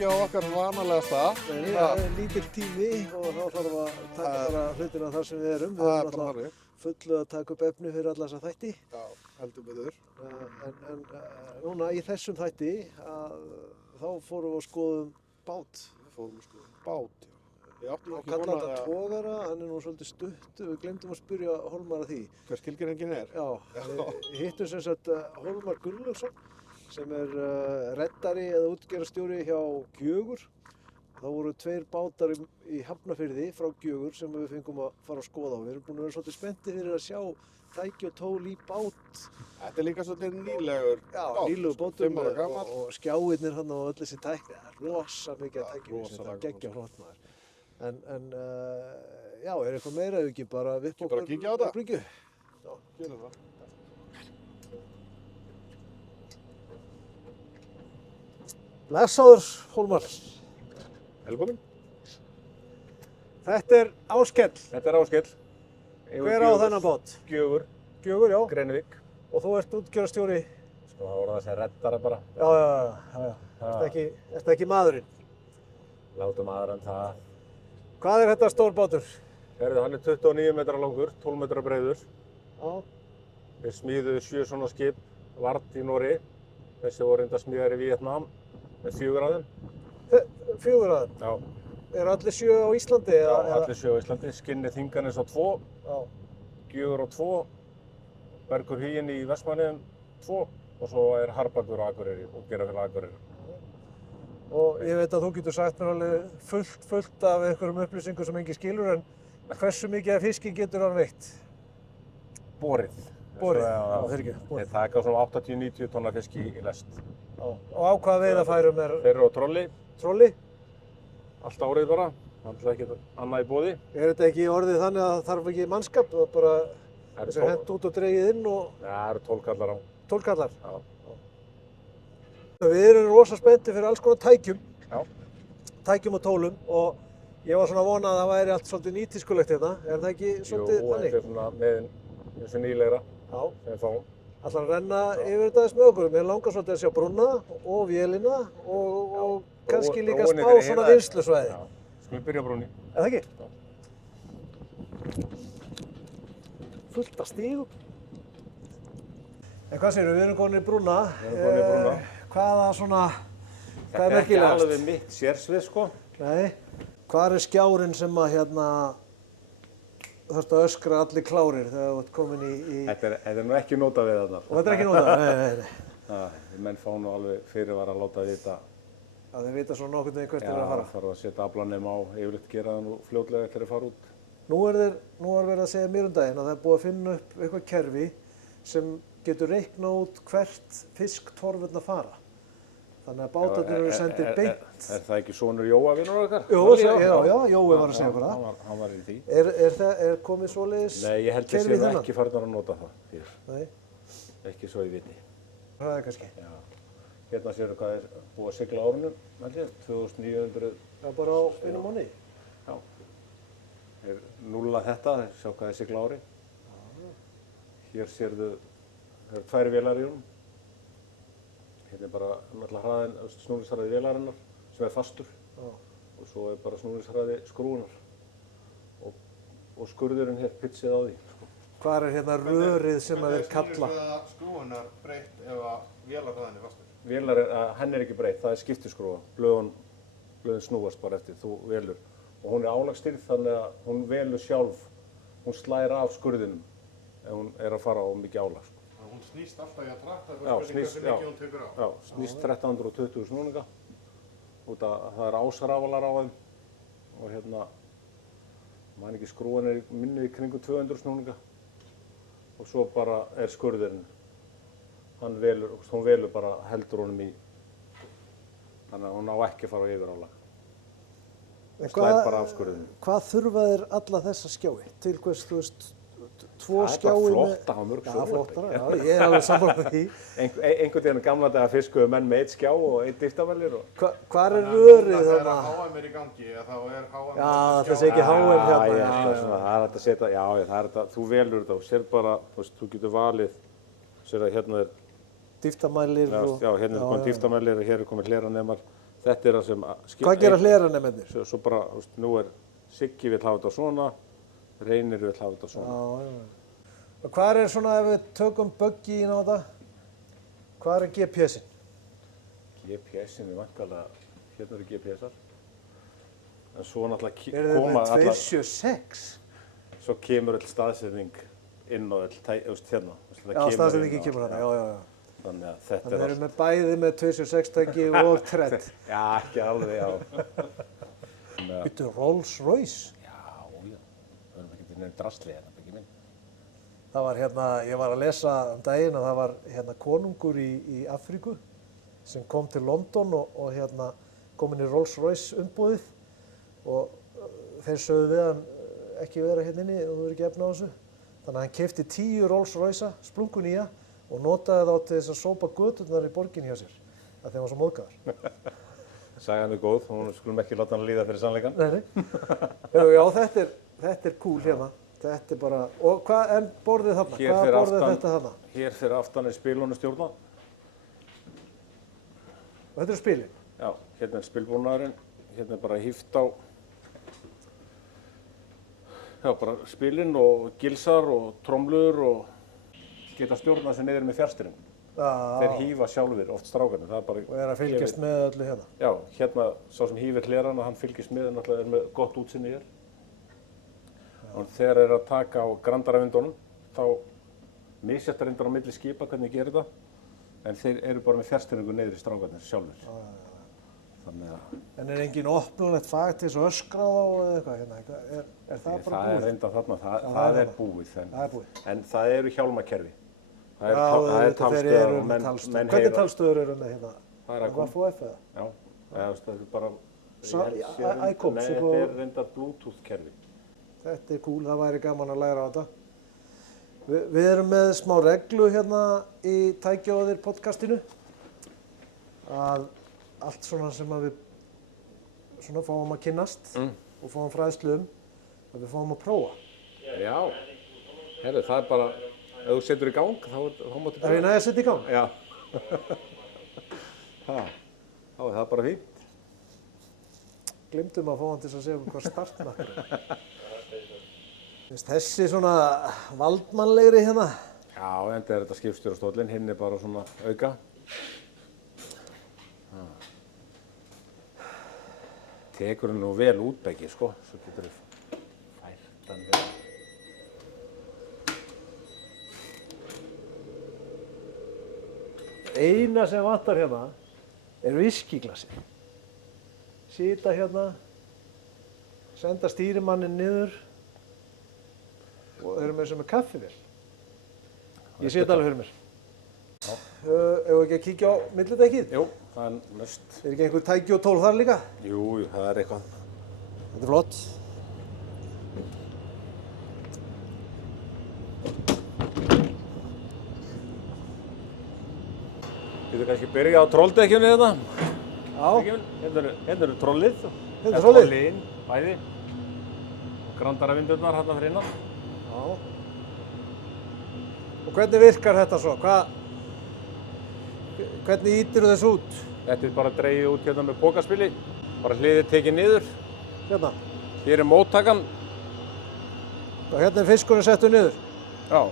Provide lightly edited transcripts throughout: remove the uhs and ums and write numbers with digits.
ekki á okkar vanalega stað. Nei, það er lítill tími og þá þarf að taka bara hlutina þar sem við erum. Við erum alltaf fullu að taka upp efni fyrir alla þessa þætti. Já, heldur betur. En núna í þessum þætti þá fórum við að skoðum bát. Við fórum að skoðum bát, já. Ég átti Og kalla þetta togara, hann er nú svolítið stuttur. Við glemdum að spyrja Hólmar að því. hver skilgreiningin er. Já, við hittum sem sagt Hólmar Gunnlaugsson sem er reddari eða útgerðarstjóri hjá Gjögur. Það voru 2 bátar í Hafnarfirði frá Gjögur sem við fengum að fara að skoða. Við erum búin að vera svolítið spenntir fyrir að sjá tæki og tól í bát. Þetta er líka svolítið nýlegur bát. Nýlegur bátur 5 ára gamall. og skjáirnir hann og öll þessi tækni. Það er rosa mikið að tækni, rosalega þetta gaman. geggja flott maður. En já, er eitthvað meira ef ekki bara vipp okkur bara kíkja á þetta? bryggju? Já, gerum það. Blessaður, Hólmar. Velkomin. Þetta er Áskell. Þetta er Áskell. Hver á þennan bát? Gjögur, Gjögur, já. Grenivík. Og þú ert útgerðarstjóri. Sko það voru það sem reddara bara. Já. Ertu ekki maðurinn? Látum aðra en það. Hvað er þetta stór bátur? Herðu, hann er 29 metra langur, 12 metra breiður. Já. Við smíðuðu 7 svona skip, Vard í Noregi. Þessi voru enda smíðar í Víetnam með 4 af þeim. 4 af þeim? Já. Eru allir 7 á Íslandi? Já, allir 7 á Íslandi. Skinnið Þinganes á 2, Já. Gjögur á 2, Bergur Huginn í Vestmannaeyjum 2 og svo er Harbakur á Akureyri og Útgerðarfélag Akureyri. Og ég veit að þú getur sagt mér alveg fullt af einhverjum upplýsingum sem enginn skilur, en hversu mikið af fiski getur hann veitt? Borið. Borið? Já, þeir ekki. Þeir taka svona 80-90 tonna fiski í lest. Já. Og á hvaða veiðarfærum er Þeir eru á trolli, trolli? allt árið bara. Það er ekkert annað í boði. Er þetta ekki orðið þannig að það þarf ekki mannskap? Það bara Það þessu hent út og dregið inn og það eru 12 kallar á. 12 kallar? Já. Við erum rosa spenntir fyrir alls konar tækjum. Já. Tækjum og tólum og ég var svona að vona að það væri allt svolítið nýtískulegt hérna. Er það ekki svolítið Jú, þetta er svona með þessu nýlegra Já. sem við fáum. Ætlar að renna yfir þetta aðeins með okkur. Mér langar svolítið að sjá brúna og vélina og kannski líka Brúnni smá fyrir svona hina. vinnslusvæði. Já. Skulum byrja á brúnni. Er það ekki? Fullt af stígum. En hvað segirðu, við erum komin í brúna. Við erum komin í brúna. Hvaða svona, hvað er Þetta er ekki merkilegast? alveg mitt sérsvið sko. Nei. Hvað er skjárinn sem að þarftu að öskra allir klárir þegar þú ert komin í... Þetta er nú ekki notað við þarna. Og þetta er ekki notað? Nei. Menn fá nú alveg fyrirvara að láta vita. Já, þeir vita svona nokkurn veginn hvert Já, þeir eru að fara. þarf að setja aflanum á, yfirleitt gera það nú fljótlega eftir að fara út. Nú er verið að segja mér um daginn að það er búið að finna upp eitthvað kerfi sem getur reiknað út hvert fisktorfurnar fara. Þannig að bátarnir eru sendir beint. Er það ekki sonur Jóa vinur okkar? Já, Jói var að segja okkur það. Hann var í því. Er komið svoleiðis Nei, ég held að kerfi séu þennan? ekki farnar að nota það hér. Nei, Ekki svo ég viti. það er kannski. Já. Hérna séu hvað er búið að sigla árunum, held ég, 2900. Já, bara á einum mánuði. Já. Er núlla þetta, sjá hvað er sigla ári. Hér sérðu, það eru 2 vélar í honum. Hérna er bara náttúrulega hraðin, snúningshraði vélarinnar sem er fastur. Já. Og svo er bara snúningshraði skrúunar. Og skurðurinn hér pitsið á því. Hvar er hérna rörið sem að þeir kalla? Skrúunar breytt ef að vélarhraðin er fastur? Henn er ekki breytt, það er skiptiskrúa. Blöðin snúast bara eftir, þú velur. Og hún er álagsstýrð þannig að hún velur sjálf, hún slær af skurðinum ef hún er að fara á mikið álag. Sko. Hún snýst alltaf í að trakta Já, hversu mikið hún tekur á. Já, snýst 1320 snúninga. Út að það er ásrafalar á þeim. Og hérna, man ekki skrúan er minni í kringu 200 snúninga. Og svo bara er skurðurinn. Hún velur bara heldur honum í. Þannig að hún á ekki að fara á yfirálag. Slær bara af skurðinu. Hvað þurfa þeir alla þessa skjái? Til hvers, þú veist, 2 skjái með... Það er bara flott að hafa mörg Já, sjónvarp. flottara, já, ég er alveg sammála með því. Einhvern veginn gamla daga fiskuðu menn með 1 skjá og 1 dýftavellir og... Hvar er rörið Þegar þarna? HM er í gangi, þá er HM... Já, það sé ekki HM hérna. Já, það er hægt að setja, já, það er hægt að, þú velur þetta og sér bara, þú getur valið, sér að hérna er dýftamælir og... Já, hérna er komin dýftamælir og hér er komin hleranemar. Þetta er það sem... Hvað gera hleranefnir? Svo bara, þú veist, nú Siggi vill hafa þetta svona, Reynir vill hafa þetta svona. Já. Og hvað er svona, ef við tökum buggy inn á þetta, hvað er GPS-in? GPS-in er vantarlega, hérna eru GPS-ar. En svo náttúrulega Er það með 276? Svo kemur öll staðsetning inn á öll, þú veist, hérna. Já, staðsetningi kemur hérna, já. Þannig að þetta Þannig erum við bæði með 276 tæki og tredd. Já, ekki alveg, já. Býttu Rolls Royce? Já. Við erum ekki til nefnum drasli hérna, ekki minn. Það var hérna, ég var að lesa daginn að það var hérna konungur í Afríku sem kom til London og hérna kom inn í Rolls Royce umbúðið og þeir sögðu við hann ekki vera hérna inni og þú verður ekki efna á þessu. Þannig að hann keypti 10 Rolls Royce'a, splunkunýja og notaði þá til þess að sópa göturnar í borgin hjá sér af því hann var svo móðgæður. Sagan er góð, hún skulum ekki láta hann líða fyrir sannleikann. Nei. Já, þetta er cool hérna. Þetta er bara, og hvað, en borðið þarna? Hvað borðið þetta þarna? Hér fyrir aftan er spilunustjórna. Og þetta eru spilin? Já, hérna er spilbúnaðurinn, hérna er bara híft á bara spilin og gilsar og tromlur og geta stjórnað sér niður með fjárstýring. Þeir hífa sjálfir, oft strákarnir. Það er bara og er að fylgjast með öllu hérna? Já, hérna sá sem hífir hlerana, hann fylgist með, náttúrulega er með gott útsinni hér. Og þegar er að taka á grandaravindunum, þá misjættar reyndar á milli skipa hvernig gerir það, en þeir eru bara með fjárstýringu niður í strákarnir sjálfur. Þannig að... En er engin opnulegt fag til þess að öskra á eða eitthvað hérna? Er það bara búið? Það er reyndar þarna, það er búið. Það er búið. En það eru hjálmakerfi. Það er talstöðar og menn heyra. Hvernig talstöður eru með hérna? Það er ICOM. Það eða? Já, það er bara... ICOM? Nei, þetta er reyndar Bluetooth kerfi. Þetta er cool, það væri gaman að læra á þetta. Við erum með smá reglu hérna í Tækjaóðir podcastinu. Að allt svona sem að við svona fáum að kynnast og fáum fræðslu að við fáum að prófa. Já, herru, það er bara, ef þú setur í gang, þá máttu prófa. Er ég næði að setja í gang? Já. Þá er það bara fínt. Gleymdum að fá hann til að segja hvað startnakkur er. Þessi svona valdmannlegri hérna. Já, enda er þetta skipstjórastóllinn, hinn er bara svona auka. Tekur hann nú vel út beggi, sko, svo getur við fært hann hérna. Eina sem vantar hérna er viskiglasið. Sita hérna, senda stýrimannin niður og þeir eru með sem er kaffivél. Ég sé þetta alveg fyrir mér. Ef við ekki að kíkja á millidekkið? Jú, það er næst. Er ekki einhver tæki og tól þar líka? Jú, það er eitthvað. Þetta er flott. Getur kannski byrja á trolldekkjunni þetta? Já. Hérna eru trollið. Hérna er trollið? Trollin, bæði. Og grandaravindurnar hérna fyrir innan. Já. Og hvernig virkar þetta svo? Hvernig ýtir þessu út? Þetta er bara dregið út hérna með pókaspili. Bara hliðið tekið niður. Hérna? Hér er móttakan. Og hérna er fiskurinn settur niður? Já.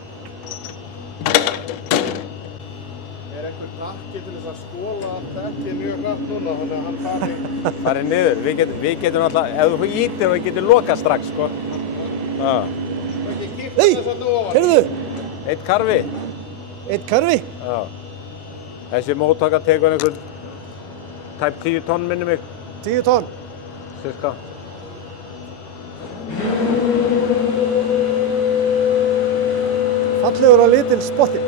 Er einhver takki til þess að skóla þetta mjög hratt núna, þannig að hann fari... Það er niður. Við getum alltaf, ef þú ýtir og getur lokað strax, sko. Það er ekki kipta Nei, þess að nú ofan. heyrðu! Eitt karfi. Eitt karfi? Já. Þessi móttaka tekur einhvern tæp 10 tonn minni mig. 10 tonn? Cirka. Fallegur að litin spotti.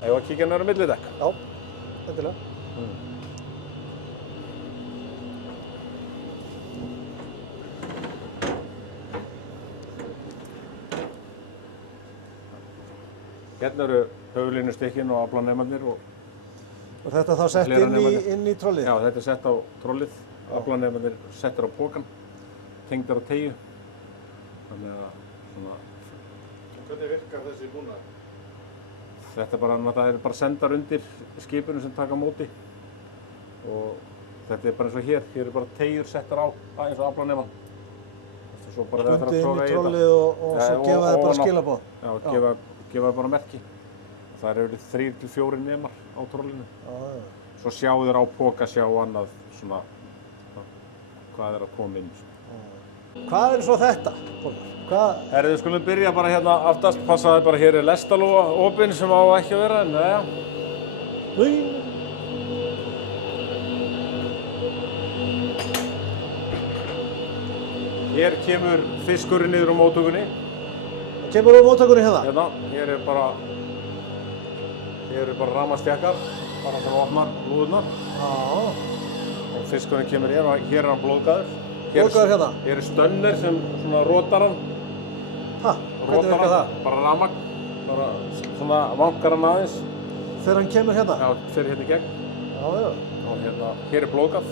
Eigum að kíkja næra millidekk. Já, endilega. Hérna eru höfuðlínustykkin og aflanemarnir og... Og þetta þá sett inn í trollið? Já, þetta er sett á trollið. Aflanemarnir settir á pókan, tengdar á teygju. Þannig að svona... Hvernig virkar þessi búnaður? Þetta er bara, það er bara sendar undir skipinu sem taka á móti. Og Þetta er bara eins og hér er bara teygjur settar á eins og aflaneman. Svo bara þegar það Bundið þarf að inn í toga í trollið og svo gefa þið bara skilaboð. Já, gefa þið bara merki. Það eru 3 til 4 nemar á trollinu. Svo sjá þeir á pokasjá og annað svona hvað er að koma inn. Hvað er svo þetta? Herðu, við skulum byrja bara hérna aftast. Passaði bara hér er lestalóa opinn sem á ekki að vera, en neða. Hér kemur fiskurinn niður á móttökunni. Kemur úr móttökunni hérna? Hérna, hér er bara rafmagnsstjakkar, bara sem opnar lúðurnar. Já. Og fiskurinn kemur hér og hér er hann blóðgaður. Blóðgaður hérna? Hér er stönner sem svona rótar hann. Ha, hvernig virkar það? Bara rafmagn, bara svona vankar hann aðeins. Þegar hann kemur hérna? Já, fer hérna í gegn. Já, já. Og hérna, hér er blóðgað.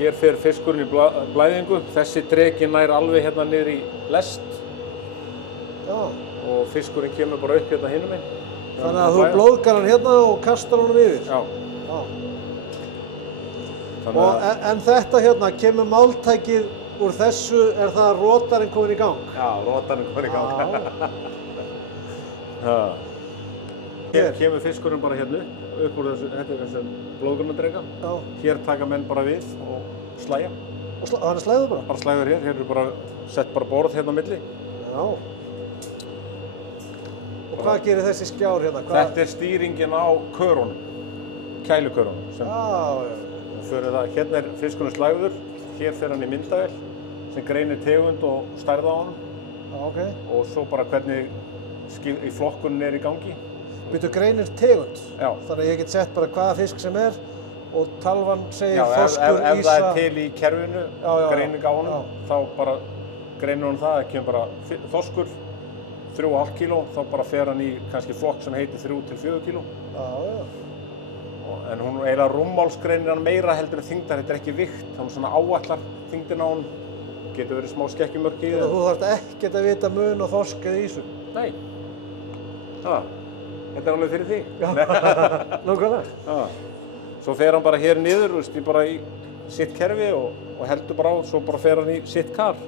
Hér fer fiskurinn í blæðingu. Þessi dreki nær alveg hérna niður í lest. Já. Og fiskurinn kemur bara upp hérna hinum einn. Þannig að þú blóðgar hann hérna og kastar honum yfir? Já. Já. En þetta hérna, kemur máltækið úr þessu, er það rótarinn komin í gang? Já, rótarinn komin í gang. Já. Hér kemur fiskurinn bara hérna upp úr þessu blóðgurnadreka. Já. Hér taka menn bara við og slæja. Og hann er slæður bara? Bara slæður hér. Hér eru bara sett bara borð hérna á milli. Já. Og hvað gerir þessi skjár hérna? Þetta er stýringin á körunum, kælukörunum. Já. Hérna er fiskurinn slægður, hér fer hann í myndavél sem greinir tegund og stærð á honum. Já, ok. Og svo bara hvernig í flokkunin er í gangi. Byrju greinir tegund? Já. Þannig að ég get sett bara hvaða fisk sem er og talvan segir þorskur, ýsa. Já, ef það er til í kerfinu, greining á honum, þá bara greinir hún það, það kemur bara þorskur, 3,5 kíló, þá bara fer hann í kannski flokk sem heitir 3 til 4 kíló. Já, já. En hún eiginlega rúmmálsgreinir hann meira heldur en þyngdar, þetta er ekki vikt, hann svona áætlar þyngdina á honum. Getur verið smá skekkjumörk í það. Þú þarft ekkert að vita mun og þorsk eða ýsu? Nei. Þetta er alveg fyrir þig. Nákvæmlega. Svo fer hann bara hér niður, bara í sitt kerfi og heldur bara á, svo bara fer hann í sitt kar.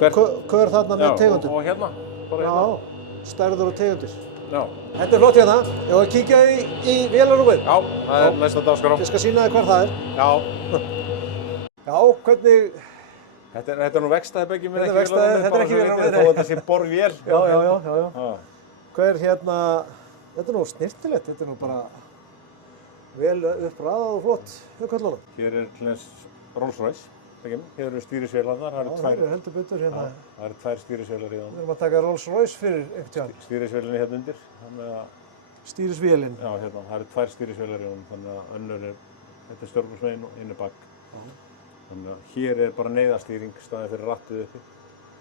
Kör þarna með tegundum? Og hérna. Já, stærður og tegundir. Já. Þetta er flott hérna. Ég var að kíkja í vélarúmið. Já, það er næsta dagskrá. Ég skal sýna þér hvar það er. Já. Já, hvernig... Þetta er nú vegstæðibeggi minn, ekki vélarúmið. Þetta er ekki vélarúmið. Þó þetta sé borvél. Já. Hver hérna... Þetta er nú snirtilegt. Þetta er nú bara vel uppraðað og flott. Höfkallunum. Hér er til þess Rolls Royce. Hér eru stýrisvélarnar, það eru heldur betur hérna. Það eru 2 stýrisvélar í það. Við erum að taka Rolls Royce fyrir einhvern tímann. Stýrisvélinni hérna undir. Stýrisvélin? Já, hérna, það eru 2 stýrisvélar í honum, þannig að önnur er, þetta er stjórnborðsveginn og inni bak. Þannig að hér er bara neyðarstýring staðið fyrir rattið uppi.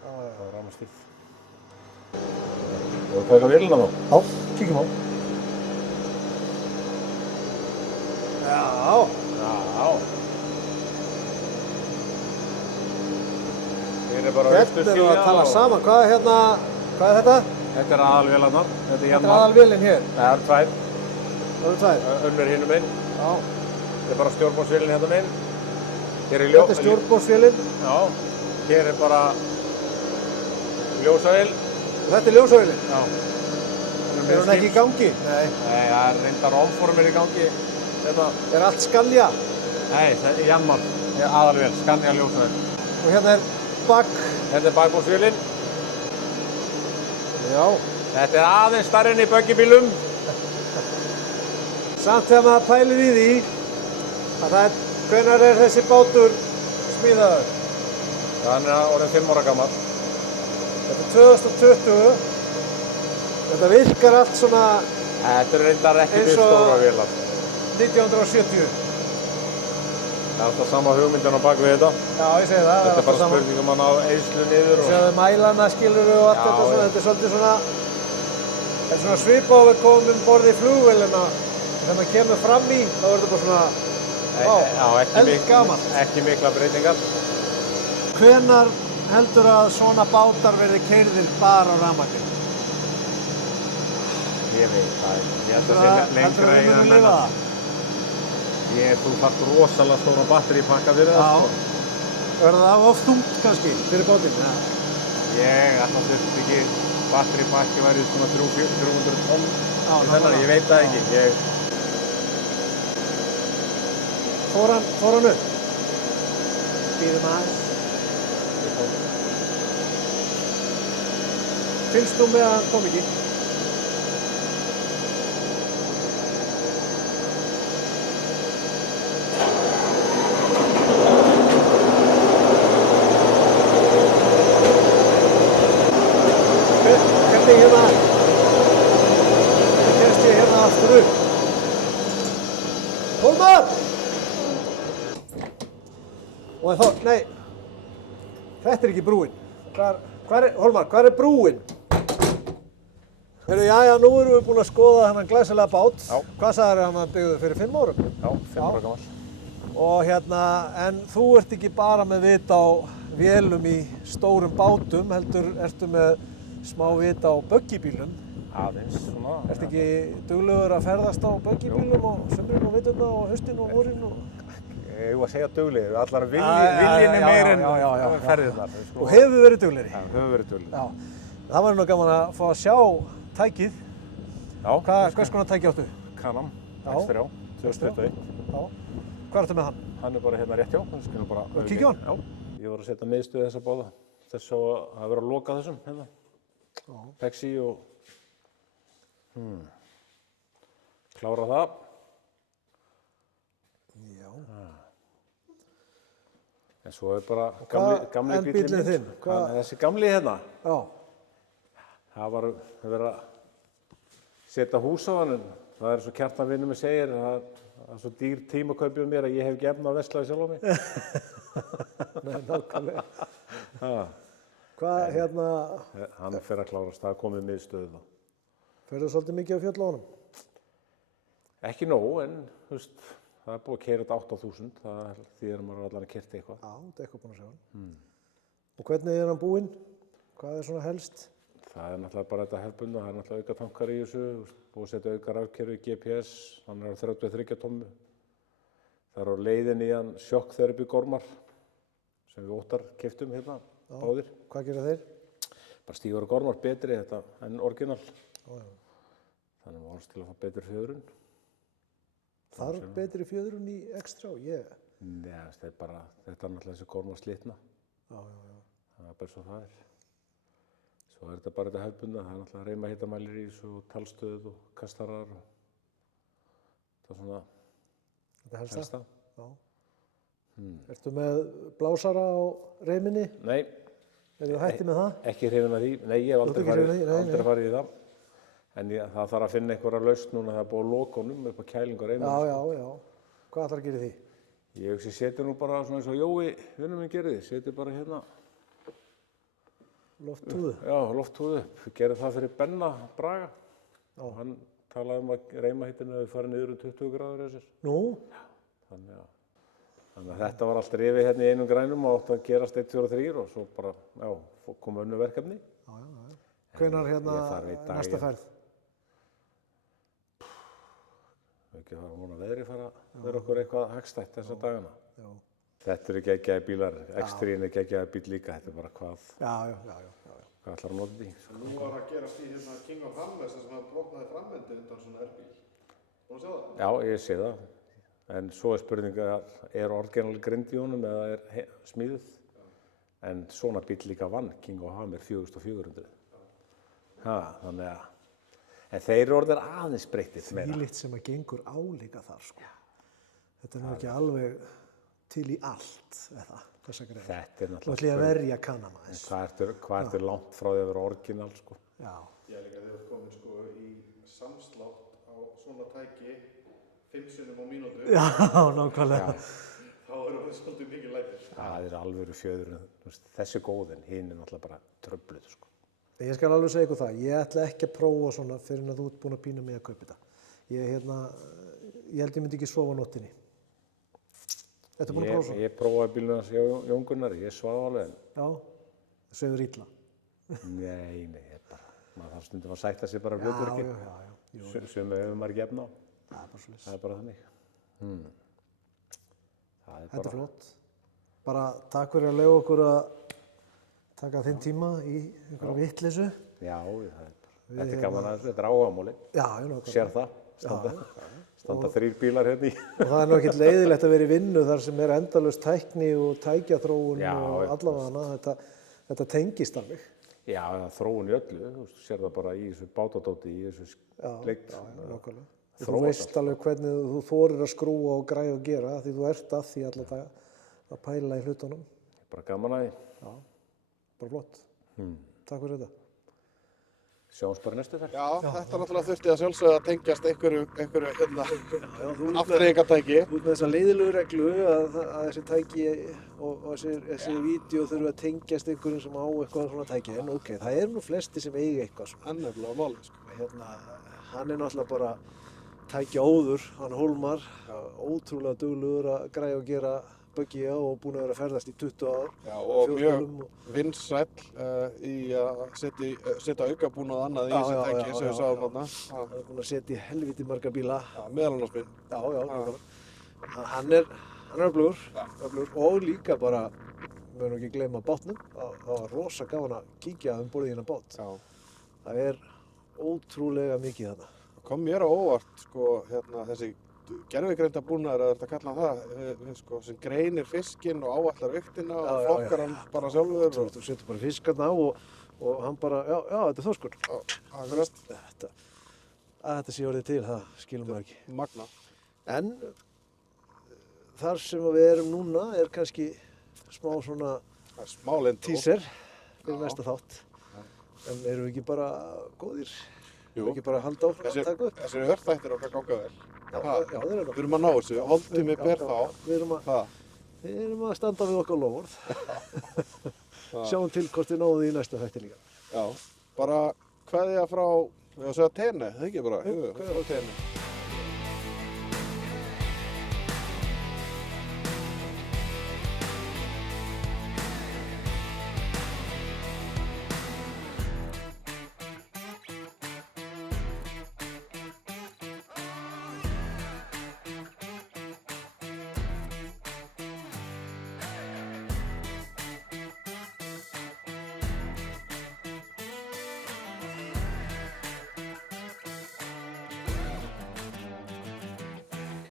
Það er rafmagnsstýrt. Og við taka vélina þá? Já, kíkjum á. Já. Hér er bara Hérna erum við að tala saman. Hvað er þetta? Þetta er aðalvélarnar. Þetta er aðalvélin hér? Nei, það eru 2. Það eru 2? Önnur hinum einn. Já. Þetta er bara stjórnborðsvélin hérna einn. Þetta er stjórnborðsvélin? Já. Hér er bara ljósavél. Þetta er ljósavélin? Já. Er hún ekki í gangi? Nei. Nei, það er reyndar omformir í gangi. Þetta er allt Scania? Nei, þetta er Janmar. Aðalvél, Scania ljósavél. Og hérna er Þetta er bakbóðsvélin. Já. Þetta er aðeins stærri en í böggibílum. Samt þegar maður pælir í því að hvenær er þessi bátur smíðaður? Hann er orðinn 5 ára gamall. Þetta er 2020. Þetta virkar allt svona... Þetta er reyndar ekki til stóra vélar. 1970. Það er alltaf sama hugmyndin á bak við þetta. Já, ég segi það. Þetta er bara spurning um að ná eyðslu niður. Sjáðu mælana, skilurðu og allt þetta svona. Þetta er svolítið svona... Þetta er svona svipa á við komum borðið í flugvélina. Þegar maður kemur fram í, þá er þetta bara svona... eldgamalt. Ekki mikla breytingar. Hvenær heldur að svona bátar verði keyrðir bara á rafmagni? Ég veit það ekki. Ég held að lengra í það. Þú þarft rosalega stóran batterípakka fyrir það, sko. Er það of þungt kannski fyrir bátinn? Ja. Ég alltaf þurft ekki, batterípakki væri svona 300 tonn Já, í þennan, ég veit það ekki. Fór hann upp? Bíðum aðeins. Finnst þú með að hann kom ekki? Og þá, nei, þetta ekki brúin. Hólmar, hvað brúin? Heyrðu, jæja, nú erum við búin að skoða þennan glæsilega bát. Já. Hvað sagðirðu að hann byggði fyrir 5 árum? Já, 5 ára gamall. Og en þú ert ekki bara með vit á vélum í stórum bátum, heldur ertu með smá vit á böggibílum. Aðeins, svona. Ertu ekki duglegur að ferðast á böggibílum og sumrin og veturna og haustin og vorin og... Ég var að segja duglegir, allar viljinni meir en ferðirnar. Og hefur verið duglegri? Já, hefur verið duglegri. Já. Það var nú gaman að fá að sjá tækið. Já. Hvers konar tæki áttu? Can-Am, X3, 2021. Já. Hvað ertu með hann? Hann bara hérna rétt hjá, við skulum bara... Og kíkja á hann? Já. Ég var að setja miðstöð þessa báða. Þess að vera að loka þessum, hérna. Já. Pexi og... Klára það. Já. En svo bara gamli bíllinn þinn? Þessi gamli hérna. Já. Það var verið að setja hús á hann, en það svo Kjartan vinur mig segir, það svo dýr tímakaupi mér að ég hef ekki efni að versla sjálf á mig. Nei, nákvæmlega. Hvað, Hann fer að klárast, það komið miðstöðu þá. Ferðu svolítið mikið á fjöll á honum? Ekki nóg, en það búið að keyra þetta 8.000, það þýðir að maður allan að keyrt eitthvað. Já, þetta eitthvað búin að sjá hann. Og hvernig hann búinn? Hvað svona helst? Það náttúrulega bara þetta hefðbundna, það náttúrulega auka tankar í þessu, búið að setja auka rafkerfi, GPS, hann á 33 tommu. Það á leiðinni í hann sjokktherapy gormar, sem við Óttar keyptum hérna, báðir. Hvað gera þeir? Bara stígari gormar betri en orginal. Já. Þannig að maður til að fá betri fjöðrun. Þarf betri fjöðrun í X3? Nei, þetta er náttúrulega þessi gormar slitna. Já. Það er bara svo það er. Svo er þetta bara þetta hefðbundna, það er náttúrulega reimahítamælir í þessu, talstöð og kastarar og það er svona helsta. Já. Ertu með blásara á reiminni? Nei. Eru þú hætti með það? Ekki hrifin af því. Nei, ég hef aldrei farið í það. En það þarf að finna einhverja lausn núna, það er búið að loka honum upp á kælingu á reiminni. Já. Hvað ætlar að gera í því? Ég hugsi, seti nú bara svona eins og Jói, vinnur minn gerði, seti bara hérna. Lofthúðu? Já, lofthúðu. Við gerum það fyrir Benna Braga. Já. Og hann talaði að reimahítinu hefði farið niður 20 gráður hjá sér. Nú? Þannig að þetta var allt rifið hérna í einum grænum og átti að gerast 1, 2 og 3 og svo bara, kom önnu verkefni. Já. Hvenær næsta ferð? Ekki það að vona veðri fara að vera okkur eitthvað hagstætt þessa dagana. Já. Þetta eru geggjaði bílar, X3 er geggjaði bíl líka, þetta er bara hvað. Já. Hvað ætlar að nota því? Nú var að gerast í King of Hammers sem að brotnaði framvendi undan svona R-bíl. Búin að sjá það? Já, ég sé það. En svo er spurninga, er orginal grind í honum eða er smíðuð? En svona bíl líka vann King of Hammer 4400. Þannig að en þeir eru orðin aðeins breyttið meira. Þvílíkt sem að gengur á líka þar, sko. Þetta er nú ekki alveg til í allt, þessa greið. Þetta er náttúrulega... Þú ætlum ég að verja Can-Am aðeins. En hvað ertu langt frá því að vera orginal, sko? Já. Ég er líka þegar þú komin, sko, í samslátt á svona tæki 5 sinnum á mínútu. Já, nákvæmlega. Þá er það svolítið mikið lætir. Það er alvöru fjöður. Þessi góðin, hinn er náttúrulega bara tröfluð, sko. Ég skal alveg segja ykkur það, ég ætla ekki að prófa svona fyrir að þú ert búin að pína mig að kaupa þetta. Ég held ég myndi ekki sofa á nóttinni. Ertu búin að prófa svona? Ég prófaði bílinn hans Jón Gunnar, ég svaf alveg. Já, það svefur illa. Nei, maður þarf stundum að sætta sig bara hlutverki. Já. Sem hefur maður ekki efna á. Það er bara svolítið. Það er bara þannig. Þetta er flott. Bara takk fyrir að leyfa okkur að taka þinn tíma í einhverja vitleysu. Já, þetta er gaman að þetta er áhugamáli. Já, ég nákvæmlega. Sér það. Standa 3 bílar hérna í. Og það er nú ekkert leiðilegt að vera í vinnu þar sem er endalaus tækni og tækjaþróun og allavega þetta tengist alveg. Já, það er þróun í öllu. Þú sér það bara í þessu bátadóti, í þessu leikt. Já, nákvæmlega. Þú veist alveg hvernig þú þorir að skrúa og græja og gera því þú ert að því alla daga að pæla í hlutunum. Bara gaman að því. Já, bara flott. Takk fyrir þetta. Sjáumst bara næstu ferð. Já, þetta náttúrulega þurfti að sjálfsögðu að tengjast einhverju aftreyingartæki. Út með þessa leiðilegu reglu að þessi tæki og þessi vídeo þurfa að tengjast einhverjum sem á eitthvað svona tæki. En ok, það er nú flesti sem eiga eitthvað svona. Hann er nefnilega málið, sko. Hann er náttúrulega bara tækja óður, hann Hólmar, ótrúlega duglegur að græja og gera böggja og búinn að vera að ferðast í 20 ár. Já, og mjög vinsæll í að setja aukabúnað annað í þessi tæki sem við sáum þarna. Hann er búinn að setja í helviti marga bíla. Já, meðal annars minn. Já. Hann er öflugur og líka bara, við höfum ekki gleyma bátnum, það var rosa gaman að kíkja borðið í hérna bát. Já. Það er ótrúlega mikið þarna. Það kom mér á óvart, sko, þessi gervigreinda búnaður, eða þetta kalla það, sko, sem greinir fiskinn og áætlar vigtina og flokkar hann bara sjálfur. Þú setur bara fiskarna á og hann bara, já, þetta er þorskur. Akkurat. Þetta sé orðið til, það skilum maður ekki. Magna. En þar sem við erum núna er kannski smá svona teaser fyrir næsta þátt. En erum við ekki bara góðir? Jú. Erum við ekki bara að halda áfram að taka upp? Þessir örþættir okkar ganga vel. Já, þeir eru Við erum að ná þessu, holdtími ber þá. Við erum að standa við okkar loforð. Sjáum til hvort við náðum því í næsta þætti líka. Já, bara kveðja frá, við að segja Tene, það ekki bara? Kveðja frá Tene.